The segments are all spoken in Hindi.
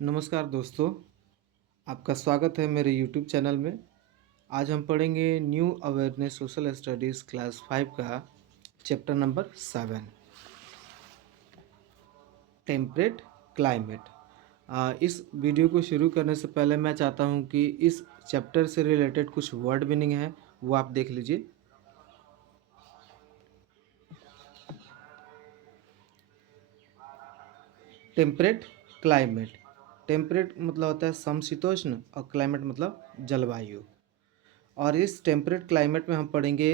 नमस्कार दोस्तों, आपका स्वागत है मेरे यूट्यूब चैनल में। आज हम पढ़ेंगे new awareness social studies class 5 का चैप्टर नंबर 7 टेम्परेट क्लाइमेट। इस वीडियो को शुरू करने से पहले मैं चाहता हूं कि इस चैप्टर से रिलेटेड कुछ वर्ड मीनिंग है वो आप देख लीजिए। टेम्परेट क्लाइमेट, टेम्परेट मतलब होता है समशीतोष्ण और क्लाइमेट मतलब जलवायु। और इस टेम्परेट क्लाइमेट में हम पढ़ेंगे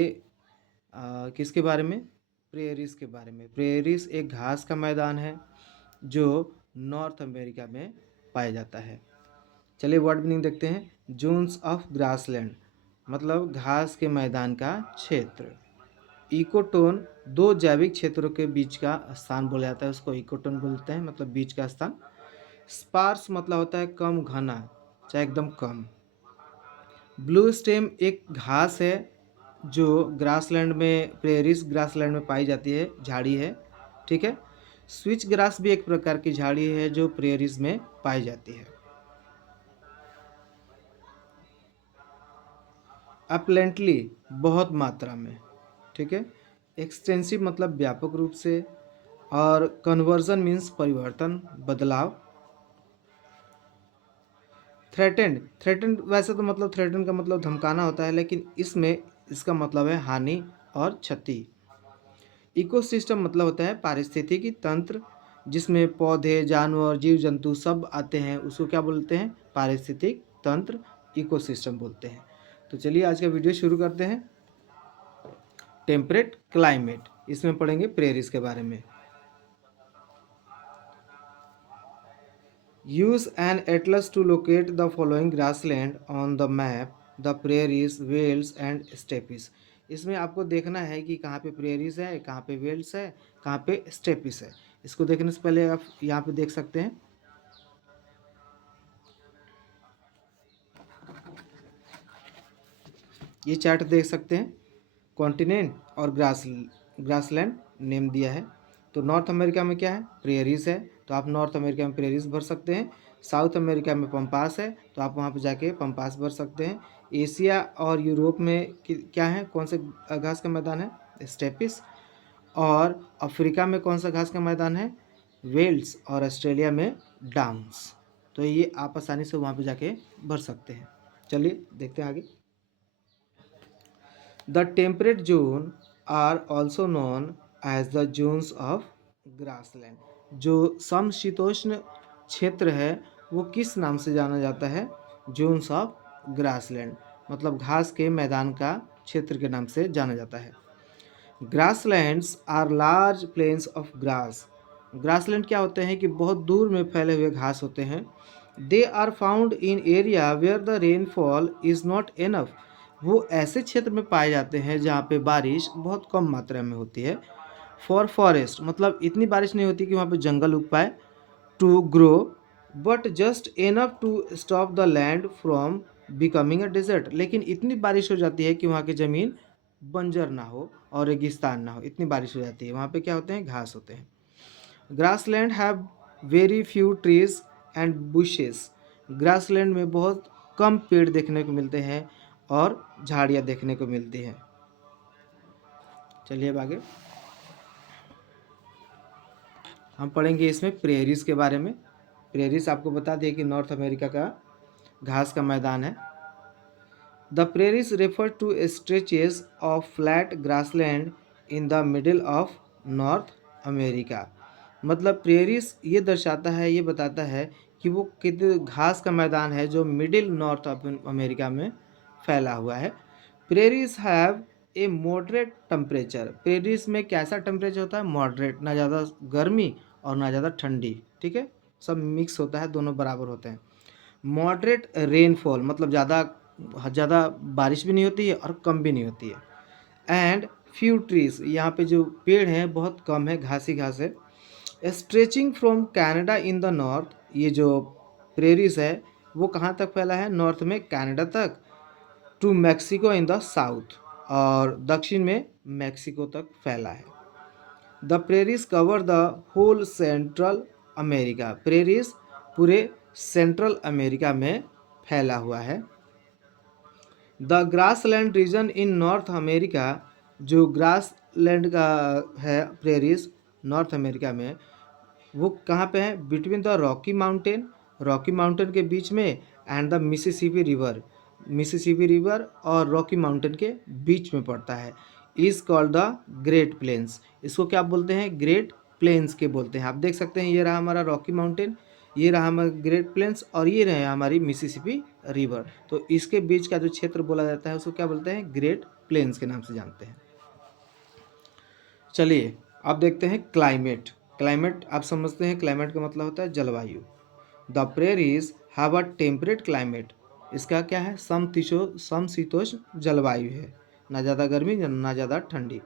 किसके बारे में? प्रेयरीज के बारे में। प्रेयरीज एक घास का मैदान है जो नॉर्थ अमेरिका में पाया जाता है। चलिए वर्ड मीनिंग देखते हैं। जोन्स ऑफ ग्रासलैंड मतलब घास के मैदान का क्षेत्र। इकोटोन दो जैविक क्षेत्रों के बीच का स्थान बोला जाता है, उसको इकोटोन बोलते हैं, मतलब बीच का स्थान। स्पार्स मतलब होता है कम घना, चाहे एकदम कम। ब्लू स्टेम एक घास है जो ग्रासलैंड में, प्रेरिस ग्रासलैंड में पाई जाती है, झाड़ी है, ठीक है। स्विच ग्रास भी एक प्रकार की झाड़ी है जो प्रेरिस में पाई जाती है। अपलेंटली बहुत मात्रा में, ठीक है। एक्सटेंसिव मतलब व्यापक रूप से, और कन्वर्जन मीन्स परिवर्तन, बदलाव। थ्रेटेंड, थ्रेटेंड वैसे तो मतलब थ्रेटेंड का मतलब धमकाना होता है, लेकिन इसमें इसका मतलब है हानि और क्षति। इकोसिस्टम मतलब होता है पारिस्थितिकी तंत्र, जिसमें पौधे, जानवर, जीव जंतु सब आते हैं, उसको क्या बोलते हैं? पारिस्थितिक तंत्र, इकोसिस्टम बोलते हैं। तो चलिए आज का वीडियो शुरू करते हैं। टेम्परेट क्लाइमेट, इसमें पढ़ेंगे प्रेरिस के बारे में। Use an atlas to locate the following grassland on the map, the prairies, velds and steppes. इसमें आपको देखना है कि कहाँ पे प्रेरिस है, कहाँ पे वेल्स है, कहाँ पे स्टेपिस है। इसको देखने से पहले आप यहाँ पे देख सकते हैं, ये चार्ट देख सकते हैं। कॉन्टिनेंट और ग्रासलैंड नेम दिया है। तो नॉर्थ अमेरिका में क्या है? प्रेयरीज है, तो आप नॉर्थ अमेरिका में प्रेयरीज भर सकते हैं। साउथ अमेरिका में पंपास है, तो आप वहाँ पे जाके पंपास भर सकते हैं। एशिया और यूरोप में क्या है, कौन से घास का मैदान है? स्टेपिस। और अफ्रीका में कौन सा घास का मैदान है? वेल्स। और ऑस्ट्रेलिया में डाउन्स। तो ये आप आसानी से वहाँ पे जाके भर सकते हैं। चलिए देखते हैं आगे। The temperate zone are also known as the zones of grassland. जो समशीतोष्ण क्षेत्र है वो किस नाम से जाना जाता है? जोन्स ऑफ ग्रासलैंड, मतलब घास के मैदान का क्षेत्र के नाम से जाना जाता है। Grasslands are large plains of grass. Grassland क्या होते हैं कि बहुत दूर में फैले हुए घास होते हैं। They are found in area where the rainfall is not enough. वो ऐसे क्षेत्र में पाए जाते हैं जहाँ पे बारिश बहुत कम मात्रा में होती है। फॉर फॉरेस्ट मतलब इतनी बारिश नहीं होती कि वहाँ पे जंगल उग पाए। To grow but just enough to stop the land from becoming a desert. लेकिन इतनी बारिश हो जाती है कि वहाँ की ज़मीन बंजर ना हो और रेगिस्तान ना हो, इतनी बारिश हो जाती है। वहाँ पे क्या होते हैं? घास होते हैं। Grassland have very few trees and bushes. Grassland में बहुत कम पेड़ देखने को मिलते हैं और झाड़ियाँ देखने को मिलती हैं। चलिए अब आगे हम पढ़ेंगे इसमें प्रेरिस के बारे में। प्रेरिस आपको बता दें कि नॉर्थ अमेरिका का घास का मैदान है। The prairies refer to stretches of flat grassland in the middle of North America. मतलब प्रेरिस ये दर्शाता है, ये बताता है कि वो कितने घास का मैदान है जो मिडिल नॉर्थ अमेरिका में फैला हुआ है। प्रेरिस हैव ए मॉडरेट टेम्परेचर। प्रेरिस में कैसा टेम्परेचर होता है? मॉडरेट, ना ज़्यादा गर्मी और ना ज़्यादा ठंडी, ठीक है, सब मिक्स होता है, दोनों बराबर होते हैं। मॉडरेट रेनफॉल मतलब ज़्यादा ज़्यादा बारिश भी नहीं होती है और कम भी नहीं होती है। एंड फ्यू ट्रीज, यहाँ पे जो पेड़ हैं बहुत कम है, घास ही घास है। Stretching from Canada in the north, ये जो प्रेरिस है वो कहाँ तक फैला है? नॉर्थ में कनाडा तक। To Mexico in the south, और दक्षिण में मैक्सिको तक फैला है। The prairies cover the whole central America. Prairies पूरे सेंट्रल अमेरिका में फैला हुआ है। The grassland region in North America, जो ग्रासलैंड का है प्रेरीज नॉर्थ अमेरिका में, वो कहाँ पे है? बिटवीन द रॉकी माउंटेन के बीच में एंड द मिसिसिपी रिवर और रॉकी माउंटेन के बीच में पड़ता है। Is called the Great Plains. इसको क्या बोलते हैं? ग्रेट प्लेन्स के बोलते हैं। आप देख सकते हैं, ये रहा हमारा रॉकी माउंटेन, ये रहा हमारा ग्रेट प्लेन्स और ये रहे हमारी मिसिसिपी रिवर। तो इसके बीच का जो क्षेत्र बोला जाता है उसको क्या बोलते हैं? ग्रेट प्लेन्स के नाम से जानते हैं। चलिए अब देखते हैं क्लाइमेट। क्लाइमेट आप समझते हैं, क्लाइमेट का मतलब होता है जलवायु। The prairies have a temperate climate. इसका क्या है? समशीतोष्ण जलवायु है, ना ज़्यादा गर्मी ना ज़्यादा ठंडी।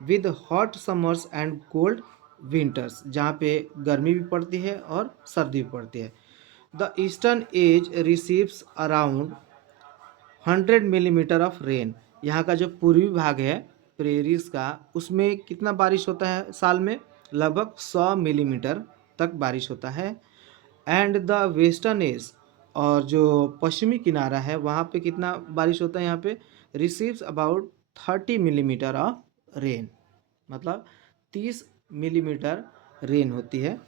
With hot summers and cold winters, जहाँ पे गर्मी भी पड़ती है और सर्दी भी पड़ती है। The eastern edge receives around 100 millimetre of rain. यहाँ का जो पूर्वी भाग है प्रेरीज का, उसमें कितना बारिश होता है साल में? लगभग 100 मिलीमीटर तक बारिश होता है। एंड द वेस्टर्न एज, और जो पश्चिमी किनारा है वहाँ पे कितना बारिश होता है? यहाँ पे receives about 30 millimetre of rain, मतलब 30 मिलीमीटर रेन होती है।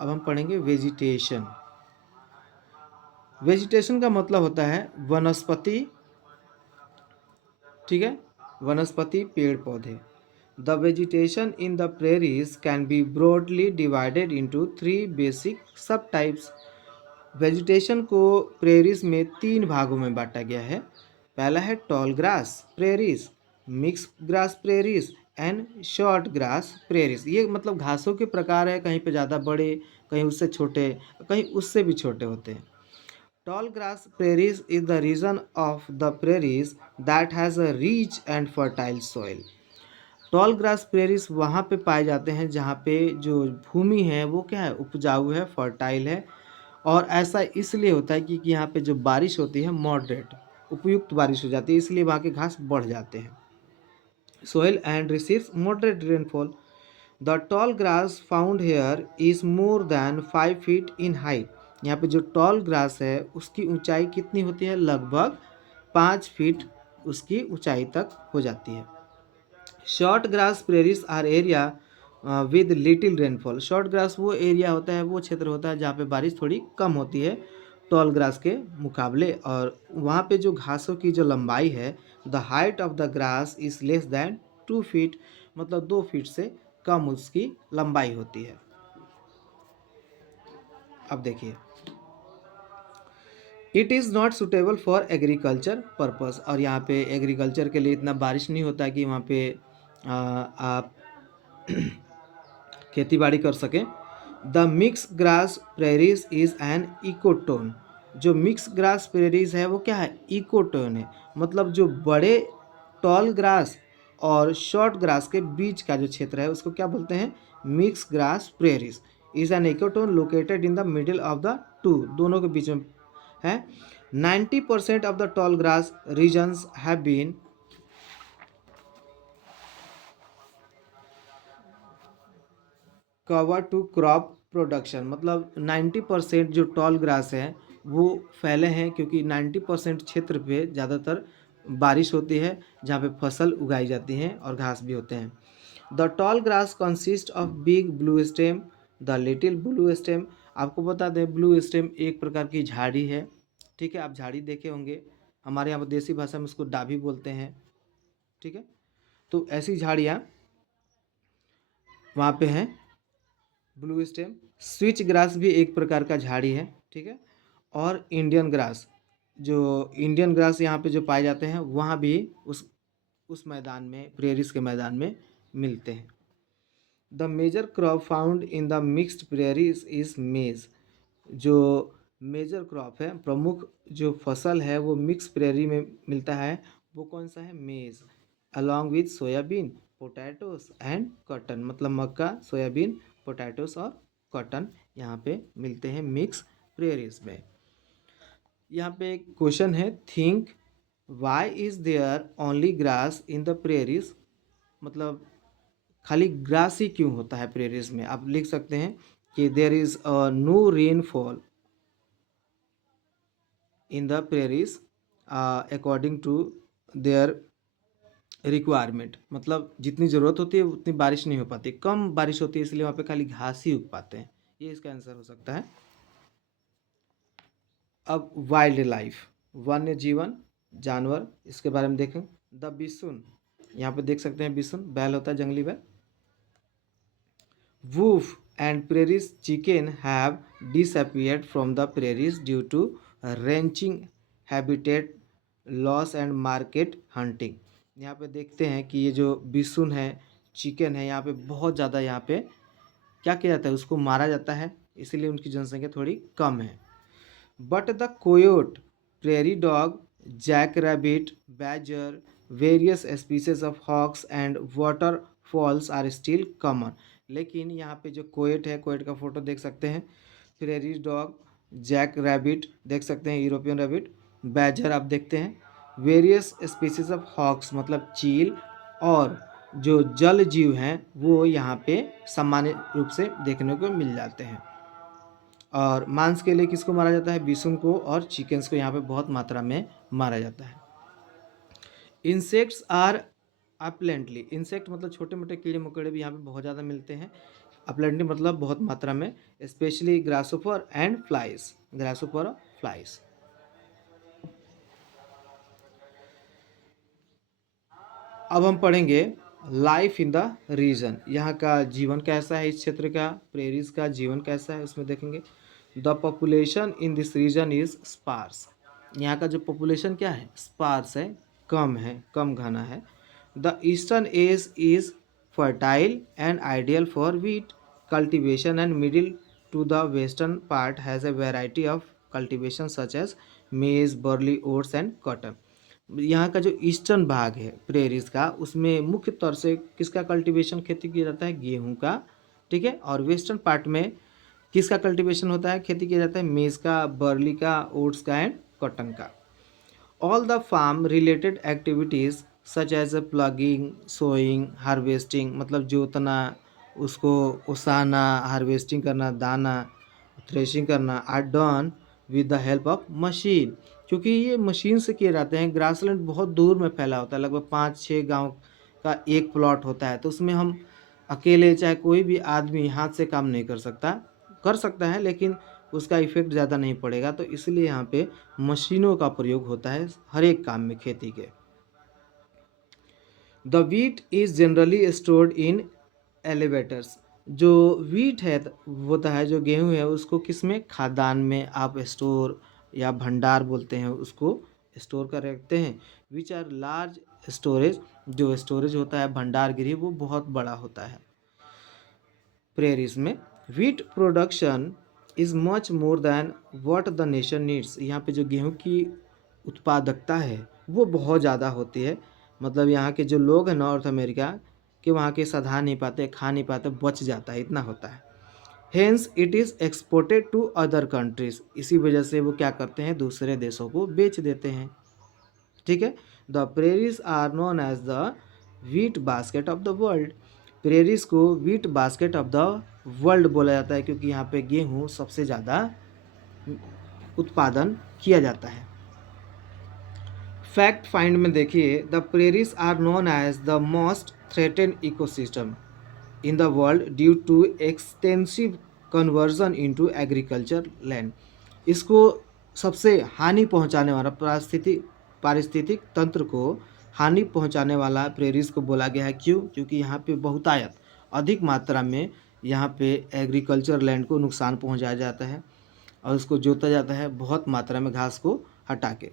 अब हम पढ़ेंगे वेजिटेशन। वेजिटेशन का मतलब होता है वनस्पति, ठीक है, वनस्पति पेड़ पौधे। The vegetation in the prairies can be broadly divided into 3 basic sub types. Vegetation को प्रेरीज में 3 भागों में बांटा गया है। पहला है tall grass prairies, mix grass prairies and short grass prairies. ये मतलब घासों के प्रकार है, कहीं पे ज़्यादा बड़े, कहीं उससे छोटे, कहीं उससे भी छोटे होते हैं। Tall grass prairies is the region of the prairies that has a rich and fertile soil. Tall grass prairies वहाँ पे पाए जाते हैं जहाँ पे जो भूमि है वो क्या है? उपजाऊ है, फर्टाइल है। और ऐसा इसलिए होता है कि यहाँ पे जो बारिश होती है मॉडरेट, उपयुक्त बारिश हो जाती है, इसलिए वहाँ के घास बढ़ जाते हैं। Soil and receives moderate rainfall. The tall grass found here is more than 5 feet in height. यहाँ पे जो टॉल ग्रास है उसकी ऊंचाई कितनी होती है? लगभग 5 फीट उसकी ऊंचाई तक हो जाती है। Short grass prairies are area with little rainfall. Short grass वो एरिया होता है, वो क्षेत्र होता है जहाँ पे बारिश थोड़ी कम होती है टॉल ग्रास के मुकाबले। और वहाँ पे जो घासों की जो लंबाई है, the height of the grass is less than 2 feet, मतलब 2 फीट से कम उसकी लंबाई होती है। अब देखिए, it is not suitable for agriculture purpose. और यहाँ पे एग्रीकल्चर के लिए इतना बारिश नहीं होता कि वहाँ पे आप खेती बाड़ी कर सकें। The mix grass prairies is an ecotone. जो मिक्स ग्रास प्रेरीज है वो क्या है? इकोटोन है, मतलब जो बड़े टॉल ग्रास और शॉर्ट ग्रास के बीच का जो क्षेत्र है उसको क्या बोलते हैं? Mix grass prairies. Is an ecotone located in the middle of the two, दोनों के बीच में है। 90% of the tall grass regions have been cover to crop production. मतलब 90% जो टॉल ग्रास है वो फैले हैं क्योंकि 90% क्षेत्र पे ज़्यादातर बारिश होती है, जहाँ पे फसल उगाई जाती हैं और घास भी होते हैं। The tall grass consist of big blue stem, the little blue stem. आपको बता दें, ब्लू स्टेम एक प्रकार की झाड़ी है, ठीक है, आप झाड़ी देखे होंगे, हमारे यहाँ पर देसी भाषा में उसको डाभी बोलते हैं, ठीक है। तो ऐसी झाड़ियाँ वहाँ पे हैं। ब्लू स्टेम, स्विच ग्रास भी एक प्रकार का झाड़ी है, ठीक है। और इंडियन ग्रास, जो इंडियन ग्रास यहाँ पे जो पाए जाते हैं वहाँ भी उस मैदान में, प्रेरिस के मैदान में मिलते हैं। The major crop found in the mixed prairies is maize. जो मेजर क्रॉप है, प्रमुख जो फसल है वो मिक्स प्रेरी में मिलता है, वो कौन सा है? मेज। Along with soybean, potatoes and cotton, मतलब मक्का, सोयाबीन, पोटैटोस और कॉटन यहाँ पे मिलते हैं मिक्स प्रेरीज में। यहाँ पे एक क्वेश्चन है, think why is there only grass in the prairies. मतलब खाली ग्रास ही क्यों होता है प्रेरीज में? आप लिख सकते हैं कि there is no rainfall in the prairies according to their requirement, मतलब जितनी ज़रूरत होती है उतनी बारिश नहीं हो पाती, कम बारिश होती है इसलिए वहाँ पे खाली घास ही उग पाते हैं। ये इसका आंसर हो सकता है। अब वाइल्ड लाइफ, वन्य जीवन, जानवर, इसके बारे में देखें। द बिसुन, यहाँ पे देख सकते हैं बिसुन बैल होता है, जंगली बैल। Wolf and prairie chicken have disappeared from the prairies due to ranching, habitat loss and market hunting। यहाँ पे देखते हैं कि ये जो बिसुन है, चिकन है, यहाँ पे बहुत ज़्यादा यहाँ पे क्या किया जाता है, उसको मारा जाता है, इसीलिए उनकी जनसंख्या थोड़ी कम है। But the coyote, prairie dog, jack rabbit, badger, various species of hawks and water fowls are still common. लेकिन यहाँ पे जो कोएट है, कोएट का फोटो देख सकते हैं, प्रेरी डॉग, जैक रैबिट देख सकते हैं, यूरोपियन रैबिट, बैजर आप देखते हैं, वेरियस स्पीसीज ऑफ हॉक्स मतलब चील, और जो जल जीव हैं वो यहाँ पे सामान्य रूप से देखने को मिल जाते हैं। और मांस के लिए किसको मारा जाता है, बिसुन को, और चिकन्स को यहाँ पे बहुत मात्रा में मारा जाता है। इंसेक्ट्स आर अपलेंटली, इंसेक्ट मतलब छोटे मोटे कीड़े मकोड़े भी यहाँ पे बहुत ज़्यादा मिलते हैं। अपलेंटली मतलब बहुत मात्रा में, स्पेशली ग्रासोफर एंड फ्लाइज, ग्रासोफर और फ्लाइज। अब हम पढ़ेंगे लाइफ इन द रीजन, यहाँ का जीवन कैसा है, इस क्षेत्र का प्रेरीज का जीवन कैसा है उसमें देखेंगे। The population in this region is sparse, यहाँ का जो पॉपुलेशन क्या है, स्पार्स है, कम घना है। The eastern edge is fertile and ideal for wheat cultivation and middle to the western part has a variety of cultivation such as maize, barley, oats and cotton. यहाँ का जो ईस्टर्न भाग है प्रेरीज का, उसमें मुख्य तौर से किसका कल्टीवेशन खेती किया जाता है, गेहूं का, ठीक है। और वेस्टर्न पार्ट में किसका कल्टीवेशन होता है, खेती किया जाता है, मेज का, बर्ली का, ओट्स का एंड कॉटन का। All the farm related activities such as a ploughing, sowing, harvesting मतलब जोतना, उसको ओसाना, हार्वेस्टिंग करना, दाना, थ्रेशिंग करना, are done with the help of machine, क्योंकि ये मशीन से किए जाते हैं। ग्रासलैंड बहुत दूर में फैला होता है, लगभग 5-6 गांव का एक प्लॉट होता है, तो उसमें हम अकेले चाहे कोई भी आदमी हाथ से काम नहीं कर सकता है, लेकिन उसका इफेक्ट ज़्यादा नहीं पड़ेगा, तो इसलिए यहाँ पे मशीनों का प्रयोग होता है हर एक काम में खेती के। The wheat is generally stored in elevators, जो वीट है होता है, जो गेहूं है, उसको किस में, खादान में आप स्टोर या भंडार बोलते हैं, उसको स्टोर कर रखते हैं। विच आर लार्ज स्टोरेज, जो स्टोरेज होता है भंडार गृह वो बहुत बड़ा होता है प्रेरीज में। Wheat production is much more then what the nation needs, यहाँ पे जो गेहूं की उत्पादकता है वो बहुत ज़्यादा होती है, मतलब यहाँ के जो लोग हैं नॉर्थ अमेरिका के, वहाँ के साधा नहीं पाते, खा नहीं पाते, बच जाता है, इतना होता है। Hence it is exported to other countries, इसी वजह से वो क्या करते हैं, दूसरे देशों को बेच देते हैं, ठीक है। The prairies are known as the wheat basket of the world, prairies को wheat basket of the world बोला जाता है, क्योंकि यहाँ पे गेहूँ सबसे ज़्यादा उत्पादन किया जाता है। फैक्ट फाइंड में देखिए, the prairies are known as the most threatened ecosystem in the world due to extensive conversion into agriculture land, इसको सबसे हानि पहुंचाने वाला पारिस्थितिक तंत्र को हानि पहुंचाने वाला प्रेरीज को बोला गया है। क्यों, क्योंकि यहाँ पे बहुतायत अधिक मात्रा में यहाँ पे एग्रीकल्चर लैंड को नुकसान पहुंचाया जाता है और उसको जोता जाता है बहुत मात्रा में घास को हटा के।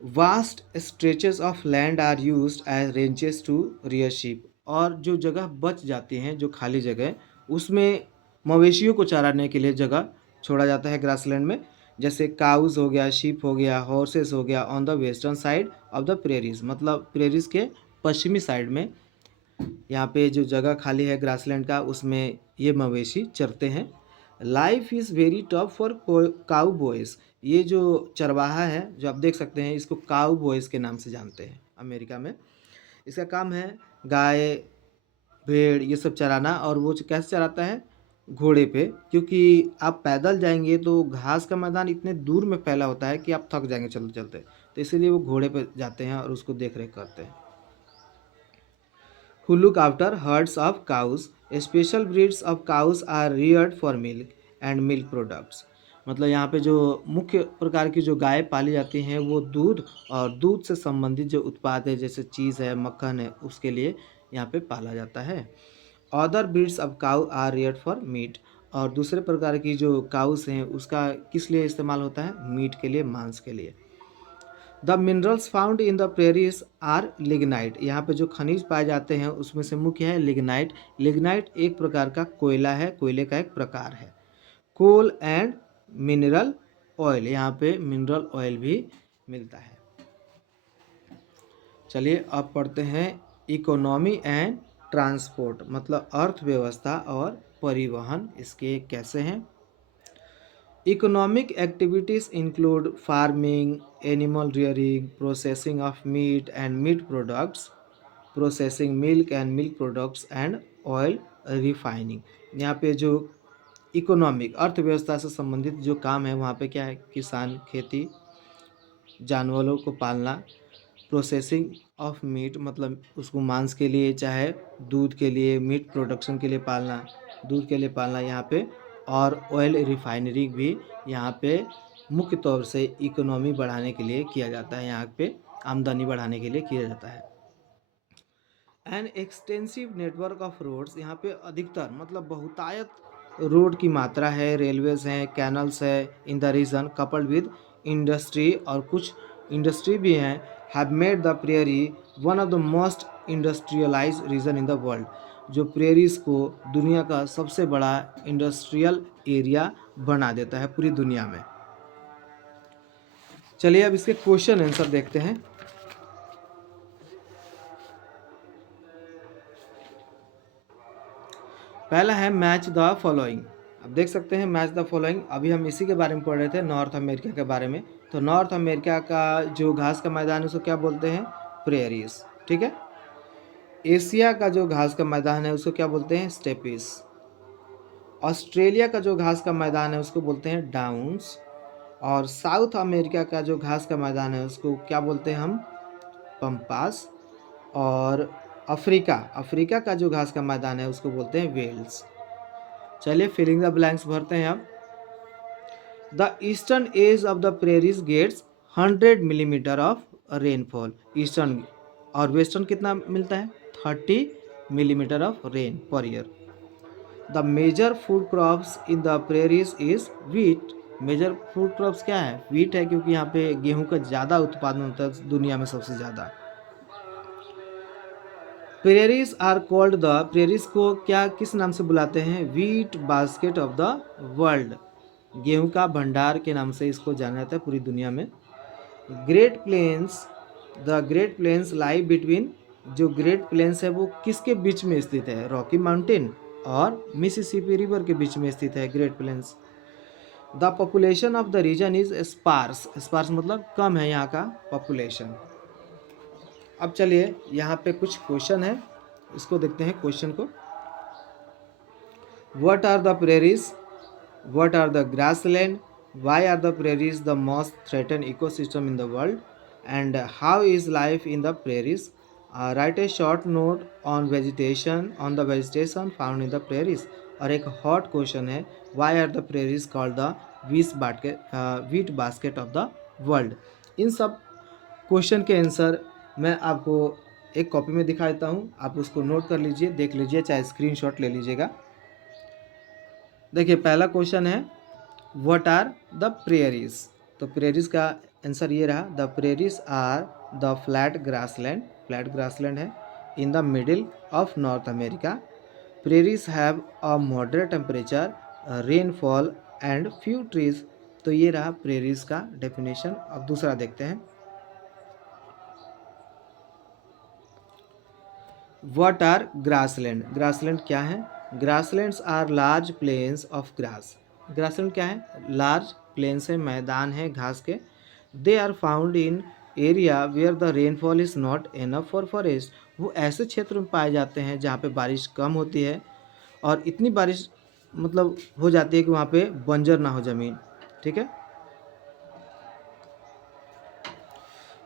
Vast stretches of land are used as ranches to rear sheep, और जो जगह बच जाती हैं, जो खाली जगह, उसमें मवेशियों को चराने के लिए जगह छोड़ा जाता है ग्रासलैंड में, जैसे काउज हो गया, शीप हो गया, हॉर्सेस हो गया, on the western side of the prairies, मतलब प्रेरीज के पश्चिमी साइड में यहाँ पे जो जगह खाली है ग्रासलैंड का, उसमें ये मवेशी चरते हैं। Life is very tough for cow boys, ये जो चरवाहा है जो आप देख सकते हैं, इसको काउ बॉयज़ के नाम से जानते हैं अमेरिका में। इसका काम है गाय, भेड़ ये सब चराना, और वो कैसे चराता है, घोड़े पे, क्योंकि आप पैदल जाएंगे तो घास का मैदान इतने दूर में फैला होता है कि आप थक जाएंगे चलते चलते, तो इसीलिए वो घोड़े पे जाते हैं और उसको देख रेख करते हैं। who look after herds of cows. Special breeds of cows are reared for milk and milk products. मतलब यहाँ पे जो मुख्य प्रकार की जो गाय पाली जाती हैं वो दूध और दूध से संबंधित जो उत्पाद है जैसे चीज़ है, मक्खन है, उसके लिए यहाँ पे पाला जाता है। Other breeds of cow are reared for meat. और दूसरे प्रकार की जो काउस हैं उसका किस लिए इस्तेमाल होता है? मीट के लिए, मांस के लिए। The minerals found in the prairies are lignite. यहाँ पे जो खनिज पाए जाते हैं उसमें से मुख्य है लिग्नाइट। लिग्नाइट एक प्रकार का कोयला है, कोयले का एक प्रकार है। कोल एंड मिनरल ऑयल, यहाँ पे मिनरल ऑयल भी मिलता है। चलिए अब पढ़ते हैं इकोनॉमी एंड ट्रांसपोर्ट, मतलब अर्थव्यवस्था और परिवहन इसके कैसे हैं। Economic activities include farming, animal rearing, processing of meat and meat products, processing milk and milk products and oil refining। यहाँ पे जो इकोनॉमिक अर्थव्यवस्था से संबंधित जो काम है वहाँ पे क्या है? किसान, खेती, जानवरों को पालना, प्रोसेसिंग ऑफ मीट मतलब उसको मांस के लिए चाहे दूध के लिए, मीट प्रोडक्शन के लिए पालना, दूध के लिए पालना यहाँ पे, और ऑयल रिफाइनरी भी यहाँ पे मुख्य तौर से इकोनॉमी बढ़ाने के लिए किया जाता है, यहाँ पे आमदनी बढ़ाने के लिए किया जाता है। An extensive network of roads, यहाँ पे अधिकतर मतलब बहुतायत रोड की मात्रा है, रेलवेज हैं, कैनल्स है in the region coupled with industry, और कुछ इंडस्ट्री भी हैं, have made the prairie one of the most industrialize region in the world. जो प्रेयरीज को दुनिया का सबसे बड़ा इंडस्ट्रियल एरिया बना देता है पूरी दुनिया में। चलिए अब इसके क्वेश्चन आंसर देखते हैं। पहला है मैच द फॉलोइंग। अब देख सकते हैं मैच द फॉलोइंग, अभी हम इसी के बारे में पढ़ रहे थे, नॉर्थ अमेरिका के बारे में। तो नॉर्थ अमेरिका का जो घास का मैदान है उसको क्या बोलते हैं? प्रेयरीज, ठीक है। एशिया का जो घास का मैदान है उसको क्या बोलते हैं? स्टेपिस। ऑस्ट्रेलिया का जो घास का मैदान है उसको बोलते हैं डाउन्स। और साउथ अमेरिका का जो घास का मैदान है उसको क्या बोलते हैं हम? पम्पास। और अफ्रीका का जो घास का मैदान है उसको बोलते हैं वेल्स। चलिए फिलिंग द ब्लैंक्स भरते हैं अब। The eastern edge of the prairies gets 100 millimetre of rainfall. Eastern, और वेस्टर्न कितना मिलता है? 30 millimetre of rain per year. The major food crops in the prairies is wheat. Major food crops क्या है? व्हीट है, क्योंकि यहाँ पे गेहूं का ज़्यादा उत्पादन होता है दुनिया में सबसे ज़्यादा। Prairies are called the, prairies को क्या किस नाम से बुलाते हैं? Wheat basket of the world. गेहूं का भंडार के नाम से इसको जाना जाता है पूरी दुनिया में। Great Plains, the Great Plains lie between, जो ग्रेट प्लेन्स है वो किसके बीच में स्थित है? रॉकी माउंटेन और मिसिसिपी रिवर के बीच में स्थित है Great Plains. The population of the region is sparse. Sparse मतलब कम है यहाँ का पॉपुलेशन। अब चलिए यहाँ पे कुछ क्वेश्चन है, इसको देखते हैं क्वेश्चन को। What are the prairies? What are the grassland? Why are the prairies the most threaten ecosystem in the world? And how is life in the prairies? Write a short note on vegetation, on the vegetation found in the prairies. और एक हॉट क्वेश्चन है, why are the prairies called the wheat basket of the world. इन सब क्वेश्चन के आंसर मैं आपको एक कॉपी में दिखा देता हूँ, आप उसको नोट कर लीजिए, देख लीजिए, चाहे स्क्रीनशॉट ले लीजिएगा। देखिए पहला क्वेश्चन है व्हाट आर द प्रेयरीज। तो प्रेयरीज का आंसर ये रहा, the prairies are the flat grassland, flat grassland है in the middle of North America. Prairies have a moderate temperature, rainfall and few trees. तो ये रहा प्रेयरीज का डेफिनेशन। अब दूसरा देखते हैं। What are grassland? ग्रासलैंड क्या है? Grasslands are large plains of grass. Grassland क्या है? लार्ज प्लेन्स है, मैदान है घास के। They are found in area where the rainfall is not enough for forest. वो ऐसे क्षेत्र में पाए जाते हैं जहाँ पे बारिश कम होती है और इतनी बारिश मतलब हो जाती है कि वहाँ पे बंजर ना हो ज़मीन। ठीक है,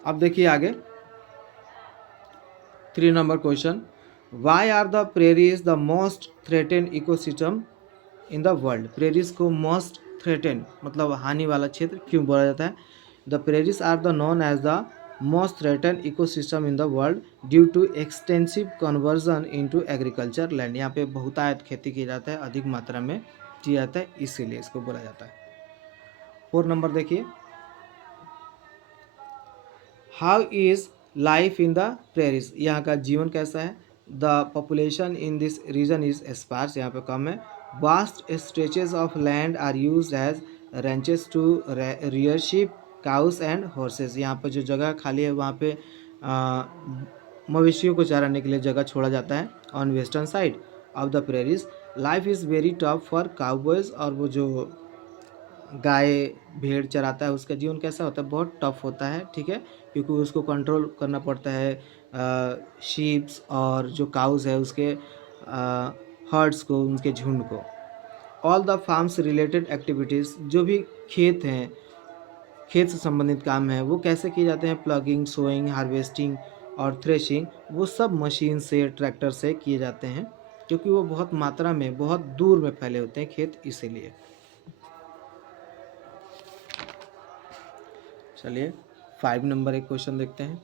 अब देखिए आगे 3 number question, why are the prairies the most threaten ecosystem in the world. Prairies को मोस्ट थ्रेटेन मतलब हानि वाला क्षेत्र क्यों बोला जाता है? The prairies are the known as the most threaten ecosystem in the world due to extensive conversion into agriculture land. यहाँ पे बहुतायत खेती की जाता है, अधिक मात्रा में किया जाता है, इसीलिए इसको बोला जाता है। 4 नंबर देखिए, how is life in the prairies. यहाँ का जीवन कैसा है? The population in this region is sparse, यहाँ पे कम है। Vast stretches of land are use as ranches to rear sheep cows and horses. यहाँ पर जो जगह खाली है वहाँ पे मवेशियों को चराने के लिए जगह छोड़ा जाता है। On western side of the prairies life is very tough for cowboys, और वो जो गाय भेड़ चराता है उसका जीवन कैसा होता है? बहुत टफ होता है। ठीक है, क्योंकि उसको कंट्रोल करना पड़ता है शीप्स और जो काउज है उसके हर्ड्स को, उनके झुंड को। All the farms related activities, जो भी खेत हैं, खेत से संबंधित काम है वो कैसे किए जाते हैं? प्लगिंग, सोइंग, हार्वेस्टिंग और थ्रेशिंग, वो सब मशीन से, ट्रैक्टर से किए जाते हैं, क्योंकि वो बहुत मात्रा में, बहुत दूर में फैले होते हैं खेत, इसीलिए। चलिए 5 नंबर एक क्वेश्चन देखते हैं।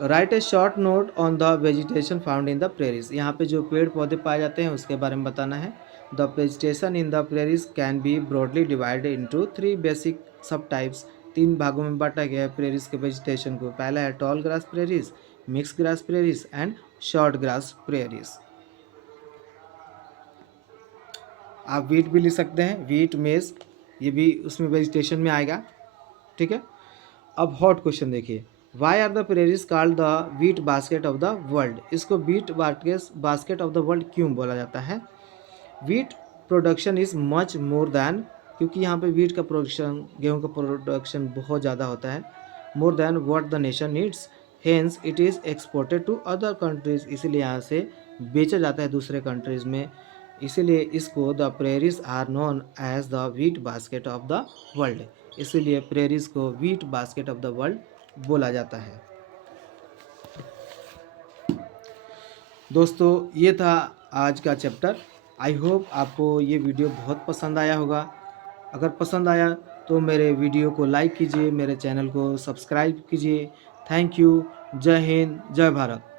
Right a short note on the vegetation found in the prairies. यहाँ पे जो पेड़ पौधे पाए जाते हैं उसके बारे में बताना है। The vegetation in the prairies can be broadly divided into 3 basic sub types. 3 भागों में बांटा गया है प्रेरीज के वेजिटेशन को। पहला है tall grass prairies, mix grass prairies and short grass prairies. आप वीट भी लिख सकते हैं, वीट, मेज, ये भी उसमें वेजिटेशन में आएगा। ठीक है, अब हॉट क्वेश्चन देखिए, why are the prairies called the wheat basket of the world. इसको wheat basket of the world क्यों बोला जाता है? Wheat production is much more than, क्योंकि यहाँ पे वीट का प्रोडक्शन, गेहूं का प्रोडक्शन बहुत ज़्यादा होता है, more than what the nation needs, hence it is exported to other countries. इसीलिए यहाँ से बेचा जाता है दूसरे कंट्रीज में, इसीलिए इसको the prairies are known as the wheat basket of the world. इसीलिए प्रेरीज को wheat basket of the world बोला जाता है। दोस्तों ये था आज का चैप्टर। आई होप आपको ये वीडियो बहुत पसंद आया होगा। अगर पसंद आया तो मेरे वीडियो को लाइक कीजिए, मेरे चैनल को सब्सक्राइब कीजिए। Thank you. जय हिंद, जय भारत।